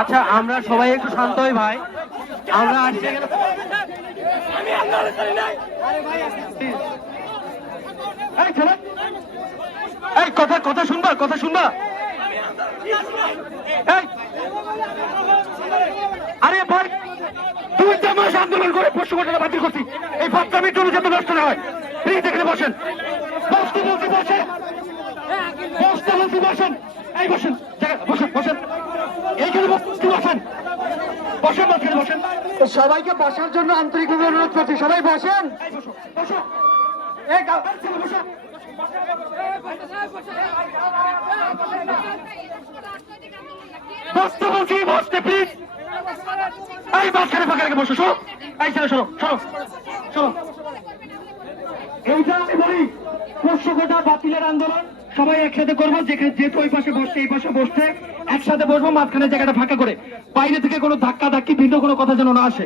আচ্ছা আমরা সবাই একটু শান্ত হই ভাই। আমরা আসছি। এই কথা কথা শুনবা কথা শুনবা। আরে ভাই দুইটা মাস আন্দোলন করে পরশু ঘটনা বাতিল করছি। এই ভক্তামির জন্য যাতে নষ্ট না হয়। প্লিজ এখানে বসেন। বসতে বলছি বসেন। বসতে বলছি বসেন। এই বসেন। বসেন। বসেন এইখানে বসতে বসেন। বসেন বসেন। সবাইকে বসার জন্য আন্তরিকভাবে অনুরোধ করছি। সবাই বসেন। বসতে বলছি বসতে প্লিজ এই মাঝখানে ফাঁকা রেখে বসো শোনো এই ছেলে শোনো শোনো শোনো এইটা আমি বলি গোটা বাতিলের আন্দোলন। সবাই একসাথে করব, যেখানে যেহেতু ওই পাশে বসছে, এই পাশে বসছে, একসাথে বসবো, মাঝখানে জায়গাটা ফাঁকা করে। বাইরে থেকে কোনো ধাক্কা ধাক্কি ভিন্ন কোনো কথা যেন না আসে।